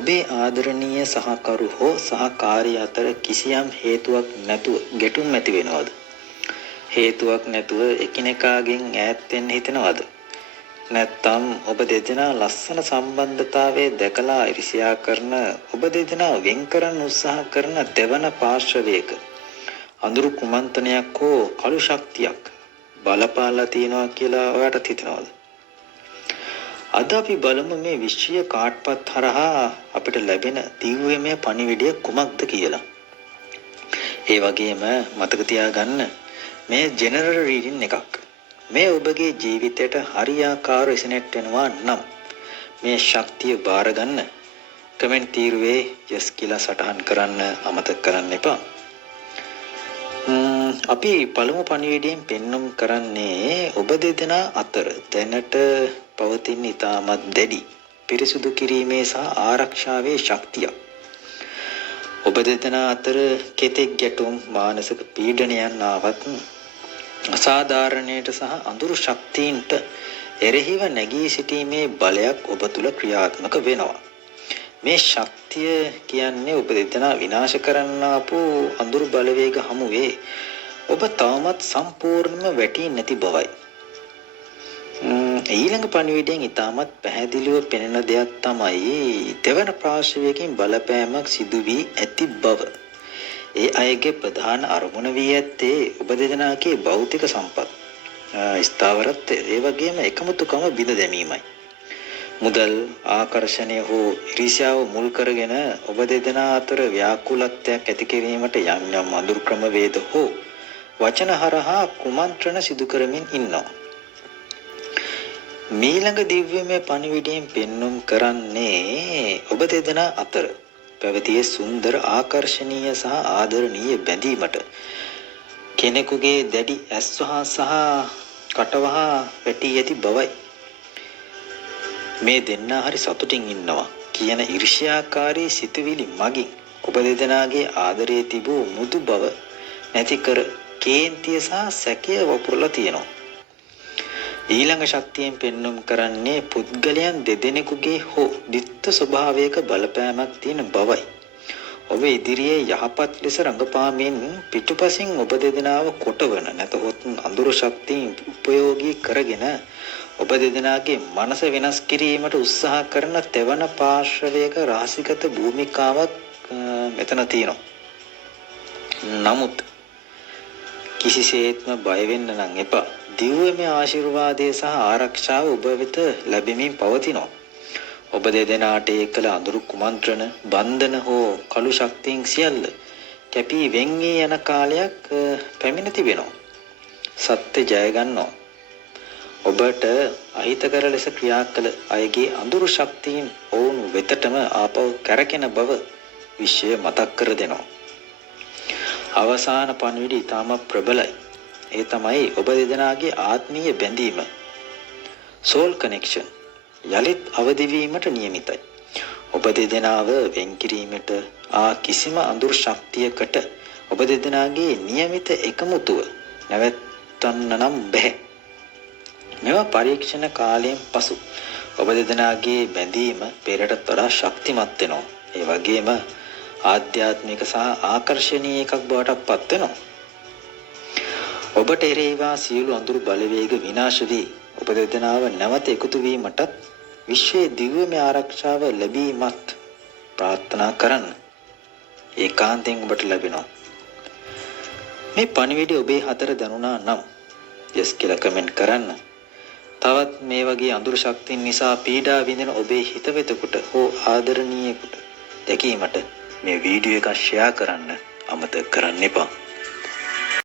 ඔබේ ආදරණීය සහකරු හෝ සහකාරිය අතර කිසියම් හේතුවක් නැතුව ගැටුම් ඇති වෙනවද? හේතුවක් නැතුව එකිනෙකාගෙන් ඈත් වෙන්න හිතනවද? නැත්නම් ඔබ දෙදෙනා ලස්සන සම්බන්ධතාවයේ දැකලා ඉරිසියා කරන ඔබ දෙදෙනා වෙන් කරන්න උත්සාහ කරන දෙවන පාර්ශවයක අඳුරු කුමන්ත්‍රණයක් හෝ කළු ශක්තියක් බලපාලා තියෙනවා කියලා ඔයාට හිතනවද? අද අපි බලමු මේ විශ්වීය කාඩ්පත් හරහා අපිට ලැබෙන දිව්‍යමය පණිවිඩය කුමක්ද කියලා. ඒ වගේම මතක තියාගන්න මේ ජෙනරල් රීඩින් එකක්. මේ ඔබගේ ජීවිතයට හරියාකාරව ඉසනෙට් වෙනවා නම් මේ ශක්තිය බාර ගන්න. කමෙන්ට් තීරුවේ yes කියලා සටහන් කරන්න අමතක කරන්න එපා. අපි පළමු පණිවිඩයෙන් පෙන්වම් කරන්නේ ඔබ දෙදෙනා අතර දැනට පවතින ඉතාමත් දැඩි පිරිසුදු කිරීමේ සහ ආරක්ෂාවේ ශක්තිය. ඔබ දෙදෙනා අතර කෙතෙක් ගැටුම් මානසික පීඩනයන් ආවත් අසාධාරණයට සහ අඳුරු ශක්තියින්ට එරෙහිව නැගී සිටීමේ බලයක් ඔබ තුල ක්‍රියාත්මක වෙනවා. මේ ශක්තිය කියන්නේ ඔබ දෙදෙනා විනාශ කරන්න ආපු අඳුරු බලවේග හමුවේ ඔබ තවමත් සම්පූර්ණයෙන්ම වැටී නැති බවයි. ඊළඟ පණිවිඩයෙන් ඉතාමත් පැහැදිලිව පෙනෙන දෙයක් තමයි දෙවන පාර්ශවයකින් බලපෑමක් සිදු වී ඇති බව. ඒ අයගේ ප්‍රධාන අරමුණ වී ඇත්තේ ඔබ දෙදෙනාගේ භෞතික සම්පත්, ස්ථාවරත්වය, ඒ වගේම එකමුතුකම බිඳ දැමීමයි. මුදල්, ආකර්ෂණය හෝ ඊර්ෂ්‍යාව මුල් කරගෙන ඔබ දෙදෙනා අතර ව්‍යාකූලත්වයක් ඇති කිරීමට යම් යම් අඳුරු ක්‍රම වේද හෝ වචන හරහා කුමන්ත්‍රණ සිදු කරමින් ඉන්නවා. මීළඟ දිව්‍යමය පණිවිඩයෙන් පෙන්වම් කරන්නේ ඔබ දෙදෙනා අතර පැවතියේ සුන්දර ආකර්ශනීය සහ ආදරණීය බැඳීමට කෙනෙකුගේ දැඩි ඇස්වහා සහ කටවහා වැටි ඇති බවයි. මේ දෙන්නා හරි සතුටින් ඉන්නවා කියන ඊර්ෂ්‍යාකාරී සිතුවිලි මගින් ඔබ දෙදෙනාගේ ආදරයේ තිබූ මුදු බව නැති කර කේන්තිය සහ සැකය වපුරලා තියෙනවා. ඊළඟ ශක්තියෙන් පෙන්වම් කරන්නේ පුද්ගලයන් දෙදෙනෙකුගේ හෝ දිත්ත ස්වභාවයක බලපෑමක් තියෙන බවයි. ඔබ ඉදිරියේ යහපත් ලෙස රඟපාමින් පිටුපසින් ඔබ දෙදෙනාව කොටවන නැතහොත් අඳුරු ශක්තිය උපයෝගී කරගෙන ඔබ දෙදෙනාගේ මනස වෙනස් කිරීමට උත්සාහ කරන තෙවන පාර්ශවයක රහසිගත භූමිකාවක් මෙතන තියෙනවා. නමුත් කිසිසේත්ම බය වෙන්න නම් එපා. දිව්‍යමය ආශිර්වාදය සහ ආරක්ෂාව ඔබ වෙත ලැබෙමින් පවතිනවා. ඔබ දෙදෙනාට ඒකල අඳුරු කුමන්ත්‍රණ, බන්ධන හෝ කළු ශක්තියින් සියල්ල කැපී වෙන් වී යන කාලයක් පැමිණ තිබෙනවා. සත්‍ය ජය ගන්නවා. ඔබට අහිතකර ලෙස ක්‍රියා කළ අයගේ අඳුරු ශක්තියින් ඔවුන් වෙතටම ආපහු කැරකෙන බව විශ්වය මතක් කර දෙනවා. අවසාන පණිවිඩය ඊටම ප්‍රබලයි. ඒ තමයි ඔබ දෙදෙනාගේ ආත්මීය බැඳීම. soul connection යලිත් අවදි වීමට නියමිතයි. ඔබ දෙදෙනාව වෙන් කිරීමට කිසිම අඳුරු ශක්තියකට ඔබ දෙදෙනාගේ නියමිත එකමුතුව නැවැත්වන්න නම් බැහැ. මෙම පරීක්ෂණ කාලයෙන් පසු ඔබ දෙදෙනාගේ බැඳීම පෙරටත් වඩා ශක්තිමත් වෙනවා. ඒ වගේම ආධ්‍යාත්මික සහ ආකර්ශනීය එකක් බවට පත් වෙනවා. ඔබට එරෙහිවා සියලු අඳුරු බලවේග විනාශ වී ඔබ දෙදෙනාව නැවත එකතු වීමටත් විශ්වයේ දිව්‍යමය ආරක්ෂාව ලැබීමත් ප්‍රාර්ථනා කරන්න. ඒකාන්තයෙන් ඔබට ලැබෙනවා. මේ පණිවිඩය ඔබේ හතර දැනුණා නම් yes කියලා කමෙන්ට් කරන්න. තවත් මේ වගේ අඳුරු ශක්තියින් නිසා පීඩා විඳින ඔබේ හිතවතෙකුට හෝ ආදරණීයෙකුට දැකීමට මේ වීඩියෝ එක ෂෙයා කරන්න අමතක කරන්න එපා.